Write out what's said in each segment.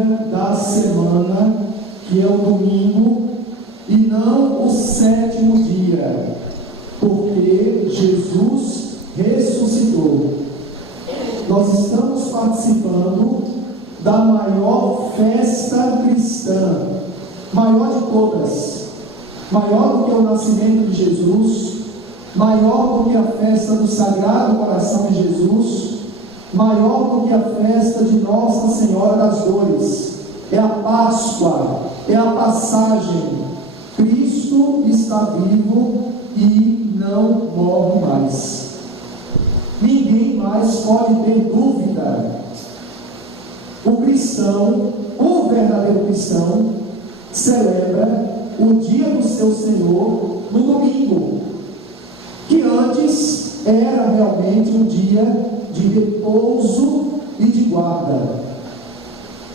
dia da semana, que é o domingo, e não o sétimo dia, porque Jesus ressuscitou. Nós estamos participando da maior festa cristã, maior de todas, maior do que o nascimento de Jesus, maior do que a festa do Sagrado Coração de Jesus, maior do que a festa de Nossa Senhora das Dores. É a Páscoa, é a passagem. Cristo está vivo e não morre mais. Ninguém mais pode ter dúvida. O cristão, o verdadeiro cristão, celebra o dia do seu Senhor no domingo, que antes era realmente um dia de repouso e de guarda.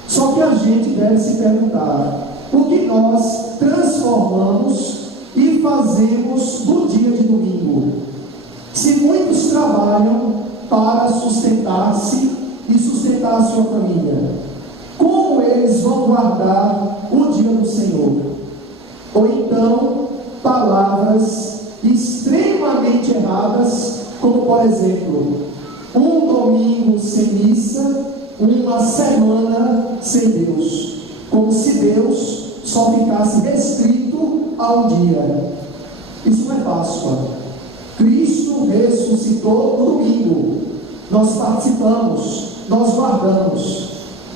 Só que a gente deve se perguntar: o que nós transformamos e fazemos no dia de domingo? Se muitos trabalham para sustentar-se e sustentar a sua família, como eles vão guardar o dia do Senhor? Ou então, palavras extremamente erradas, como por exemplo, um domingo sem missa, uma semana sem Deus, como se Deus só ficasse restrito a um dia. Isso não é Páscoa. Cristo ressuscitou no domingo. Nós participamos, nós guardamos,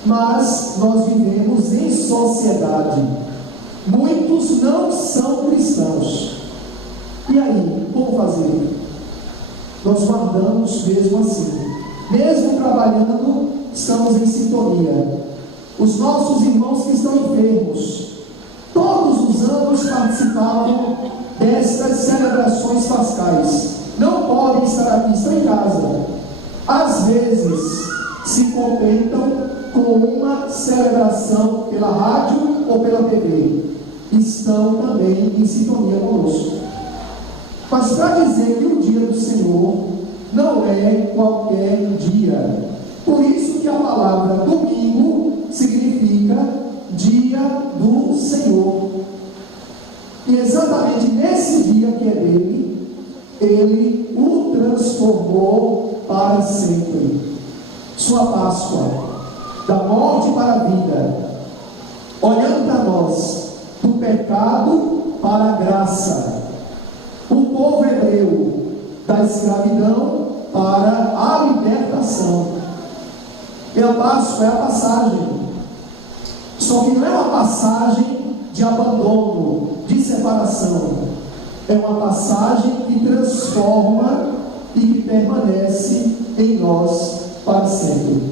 mas nós vivemos em sociedade. Muitos não são cristãos. E aí, como fazer? Nós guardamos mesmo assim. Mesmo trabalhando, estamos em sintonia. Os nossos irmãos que estão enfermos, todos os anos participavam destas celebrações pascais. Não podem estar aqui, estão em casa. Às vezes se contentam com uma celebração pela rádio ou pela TV. Estão também em sintonia conosco. Mas para dizer que o dia do Senhor não é qualquer dia. Por isso que a palavra domingo significa dia do Senhor. E exatamente nesse dia que é dele, ele o transformou para sempre. Sua Páscoa, da morte para a vida, olhando para nós, do pecado para a graça. O povo hebreu, da escravidão para a libertação. E a Páscoa é a passagem. Só que não é uma passagem de abandono, de separação. É uma passagem que transforma e que permanece em nós para sempre.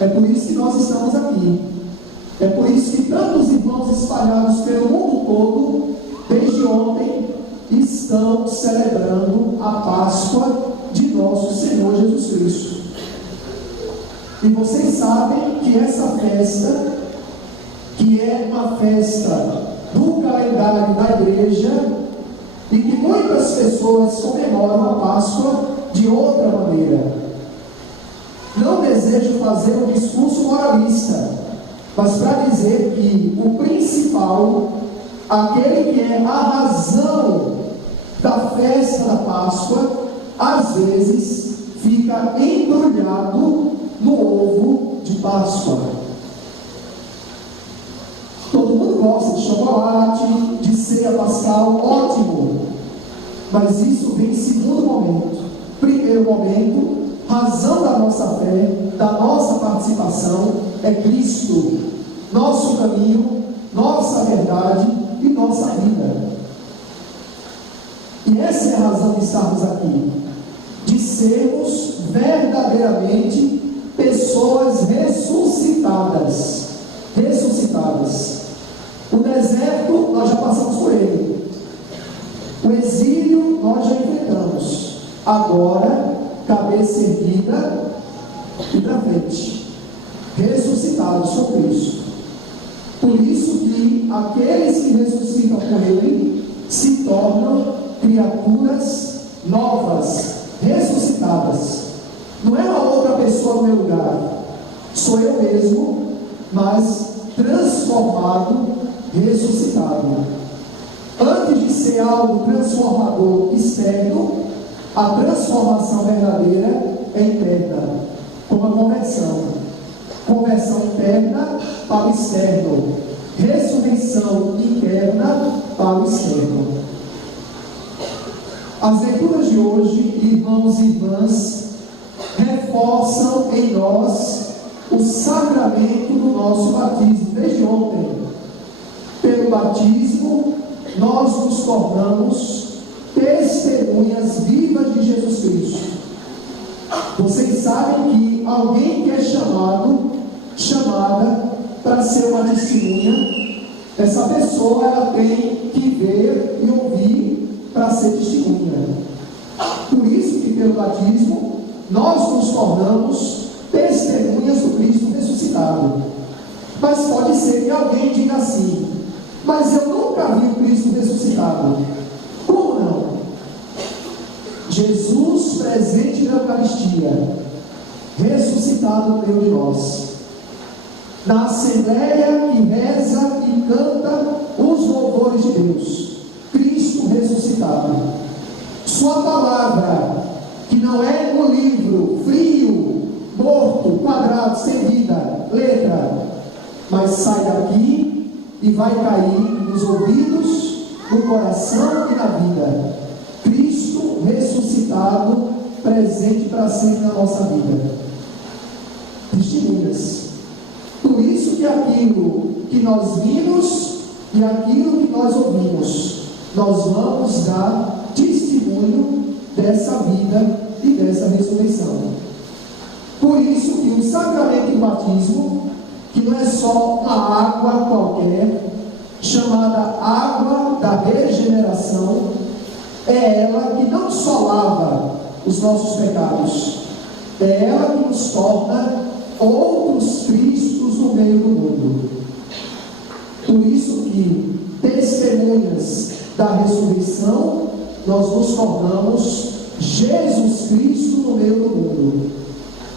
É por isso que nós estamos aqui. É por isso que tantos irmãos espalhados pelo mundo todo, desde ontem, estão celebrando a Páscoa de nosso Senhor Jesus Cristo. E vocês sabem que essa festa, que é uma festa do calendário da igreja, e que muitas pessoas comemoram a Páscoa de outra maneira. Não desejo fazer um discurso moralista, mas para dizer que o principal, aquele que é a razão da festa da Páscoa, às vezes fica embrulhado no ovo de Páscoa. Todo mundo gosta de chocolate, de ceia pascal, ótimo. Mas isso vem em segundo momento. Primeiro momento, razão da nossa fé, da nossa participação, é Cristo, nosso caminho, nossa verdade e nossa vida. E essa é a razão de estarmos aqui, de sermos verdadeiramente pessoas ressuscitadas. Ressuscitadas. O deserto, nós já passamos por ele. O exílio, nós já enfrentamos. Agora, cabeça erguida e para frente. Ressuscitados com Cristo. Por isso que aqueles que ressuscitam com Ele se tornam criaturas novas, ressuscitadas. Não é uma outra pessoa no meu lugar. Sou eu mesmo mas transformado, ressuscitado. Antes de ser algo transformador externo, a transformação verdadeira é interna, como a conversão. Conversão interna para o externo, ressurreição interna para o externo. As leituras de hoje, irmãos e irmãs, reforçam em nós o sacramento do nosso batismo desde ontem. Pelo batismo, nós nos tornamos testemunhas vivas de Jesus Cristo. Vocês sabem que alguém que é chamada para ser uma testemunha, essa pessoa ela tem que ver e ouvir para ser testemunha. Por isso que pelo batismo nós nos tornamos testemunhas do Cristo ressuscitado. Mas pode ser que alguém diga assim: mas eu nunca vi o Cristo ressuscitado. Como não? Jesus presente na Eucaristia, ressuscitado no meio de nós. Na assembleia que reza e canta os louvores de Deus, Cristo ressuscitado. Sua palavra, que não é um livro frio, morto, quadrado, sem vida, letra, mas sai daqui e vai cair nos ouvidos, no coração e na vida. Cristo ressuscitado, presente para sempre na nossa vida. Testemunhas. Por isso que aquilo que nós vimos e aquilo que nós ouvimos, nós vamos dar testemunho dessa vida e dessa ressurreição. Por isso que o sacramento do batismo, que não é só uma água qualquer, chamada água da regeneração, é ela que não só lava os nossos pecados, é ela que nos torna outros Cristos no meio do mundo. Por isso que, testemunhas da ressurreição, nós nos tornamos Jesus Cristo no meio do mundo.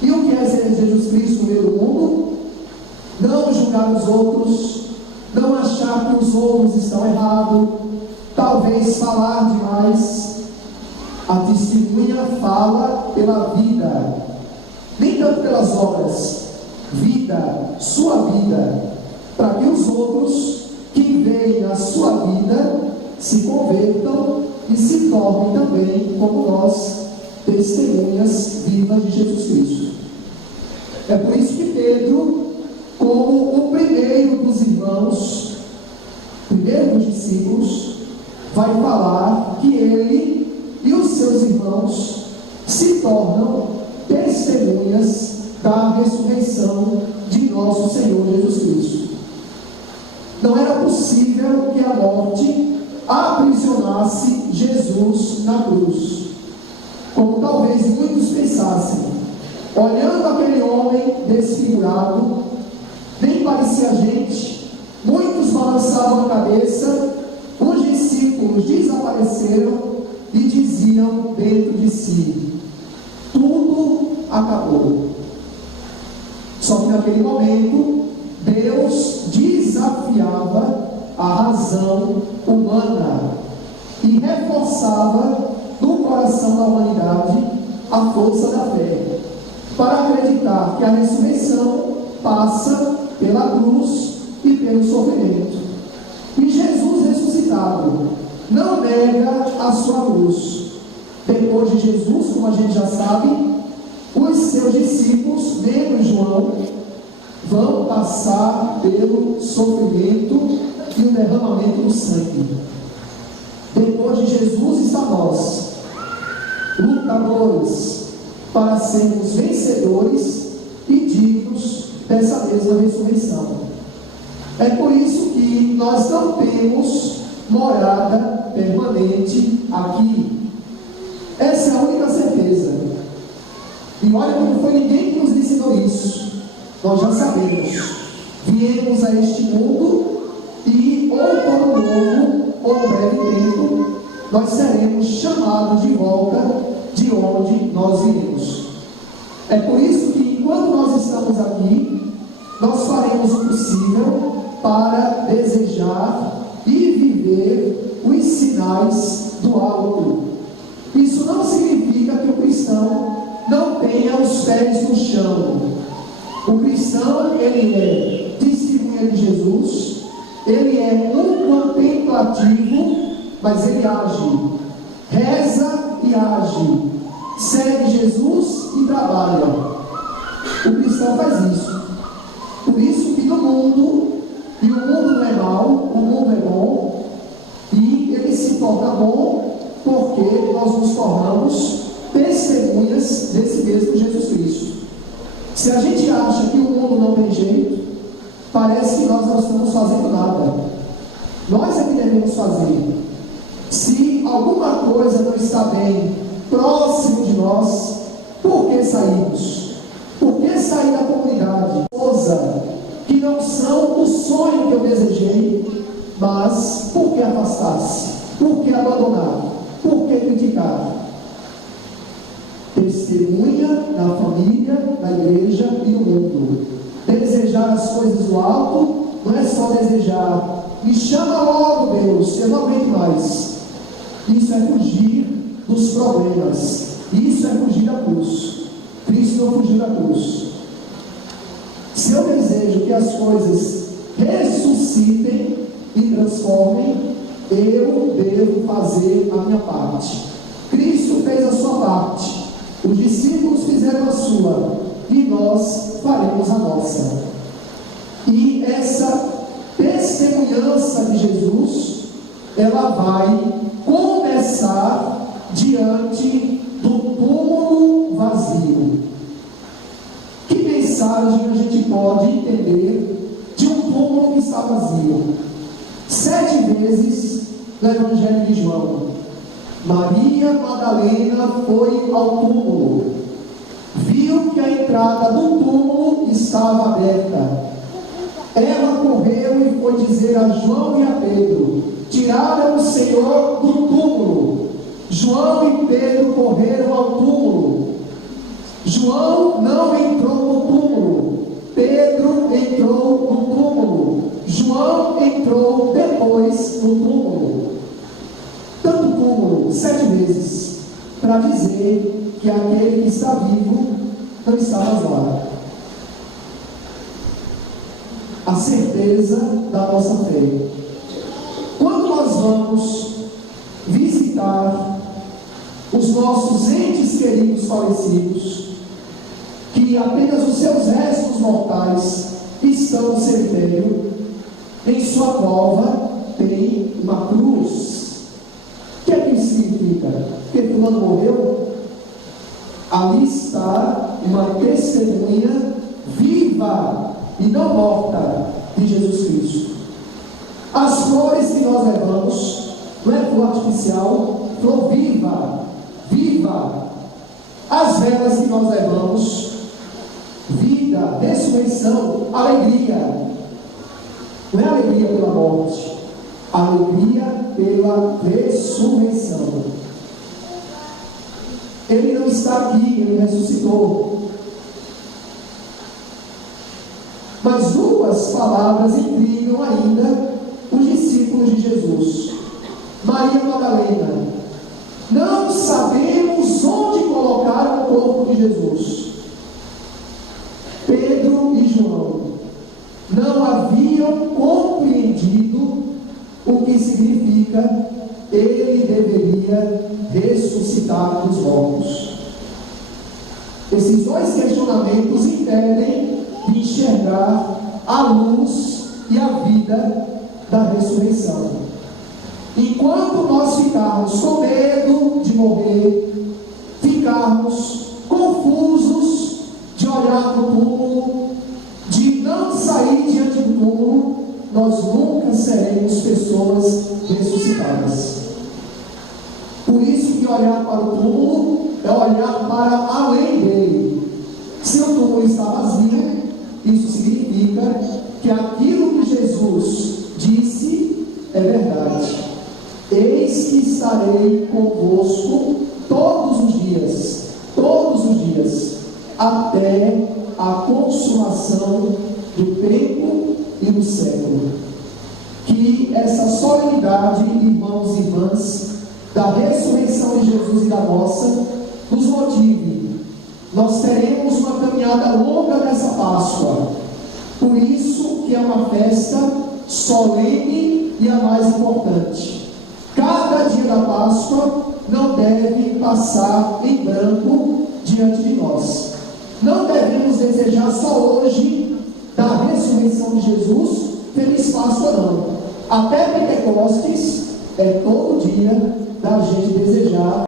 E o que é ser Jesus Cristo no meio do mundo? Não julgar os outros, não achar que os outros estão errados, talvez falar demais. A testemunha fala pela vida, nem tanto pelas obras. Vida, sua vida, para que os outros que veem a sua vida se convertam e se tornem também como nós, testemunhas vivas de Jesus Cristo. É por isso que Pedro, como o primeiro dos irmãos, primeiro dos discípulos, vai falar que ele e os seus irmãos se tornam testemunhas da ressurreição de nosso Senhor Jesus Cristo. Não era possível que a morte aprisionasse Jesus na cruz, como talvez muitos pensassem. Olhando aquele homem desfigurado, nem parecia gente, muitos balançavam a cabeça, os discípulos desapareceram e diziam dentro de si: tudo acabou. Só que naquele momento, Deus desafiava a razão humana e reforçava no coração da humanidade a força da fé, para acreditar que a ressurreição passa pela cruz e pelo sofrimento. E Jesus ressuscitado não nega a sua cruz. Depois de Jesus, como a gente já sabe, os seus discípulos, vendo João, vão passar pelo sofrimento e o derramamento do sangue. Depois de Jesus está nós, lutadores, para sermos vencedores e dignos dessa mesma ressurreição. É por isso que nós não temos morada permanente aqui. Essa é a única certeza. E olha que não foi ninguém que nos ensinou isso. Nós já sabemos. Viemos a este mundo e ou por um longo ou um breve tempo nós seremos chamados de volta de onde nós viemos. É por isso que enquanto nós estamos aqui, nós faremos o possível para desejar e viver os sinais do alto. Isso não significa que o cristão não tenha os pés no chão. O cristão, ele é testemunha de Jesus, ele é um contemplativo, mas ele age, reza e age, segue Jesus e trabalha. O cristão faz isso. Por isso que no mundo, e o mundo não é mau, o mundo é bom, e ele se torna bom porque nós nos tornamos testemunhas desse mesmo Jesus Cristo. Se a gente acha que o mundo não tem jeito, parece que nós não estamos fazendo nada. Nós é que devemos fazer. Se alguma coisa não está bem próximo de nós, por que sairmos? Por que sair da comunidade? Coisa que não são o sonho que eu desejei, mas por que afastar-se? Por que abandonar? Por que criticar? Testemunha na família, na igreja e no mundo. Desejar as coisas do alto não é só desejar. Me chama logo, Deus, eu não aguento mais. Isso é fugir dos problemas. Isso é fugir da cruz. Cristo não fugiu da cruz. Se eu desejo que as coisas ressuscitem e transformem, eu devo fazer a minha parte. Cristo fez a sua parte, os discípulos fizeram a sua, e nós faremos a nossa. E essa testemunhança de Jesus, ela vai começar diante do túmulo vazio. Que mensagem a gente pode entender de um túmulo que está vazio? 7 vezes no Evangelho de João, Maria Madalena foi ao túmulo, viu que a entrada do túmulo estava aberta. Ela correu e foi dizer a João e a Pedro: tiraram o Senhor do túmulo. João e Pedro correram ao túmulo. João não entrou no túmulo, Pedro entrou no túmulo, João entrou depois no túmulo. Tanto túmulo 7 vezes, para dizer que aquele que está vivo não está mais lá. A certeza da nossa fé. Quando nós vamos visitar os nossos entes queridos falecidos, que apenas os seus restos mortais estão no cemitério, em sua cova tem uma cruz. O que é que isso significa? Que fulano morreu? Ali está uma testemunha viva e não morta de Jesus Cristo. As flores que nós levamos não é flor artificial, flor viva, viva. As velas que nós levamos, vida, ressurreição, alegria. Não é alegria pela morte, alegria pela ressurreição. Ele não está aqui, ele ressuscitou. Mas 2 palavras intrigam ainda os discípulos de Jesus. Maria Madalena: não sabemos onde colocar o corpo de Jesus. Pedro e João não haviam compreendido o que significa ele deveria ressuscitar dos mortos. Esses 2 questionamentos impedem de enxergar a luz e a vida da ressurreição. Enquanto nós ficarmos com medo de morrer, ficarmos confusos de olhar para o túmulo, de não sair diante do túmulo, nós nunca seremos pessoas ressuscitadas. Por isso que olhar para o túmulo é olhar para além dele. Se o túmulo está vazio, isso significa que aquilo que Jesus disse é verdade. Eis que estarei convosco todos os dias, até a consumação do tempo e do século. Que essa solenidade, irmãos e irmãs, da ressurreição de Jesus e da nossa, nos motive. Nós teremos uma caminhada longa dessa Páscoa. Por isso que é uma festa solene e a mais importante. Cada dia da Páscoa não deve passar em branco diante de nós. Não devemos desejar só hoje da ressurreição de Jesus, feliz Páscoa não. Até Pentecostes é todo dia da gente desejar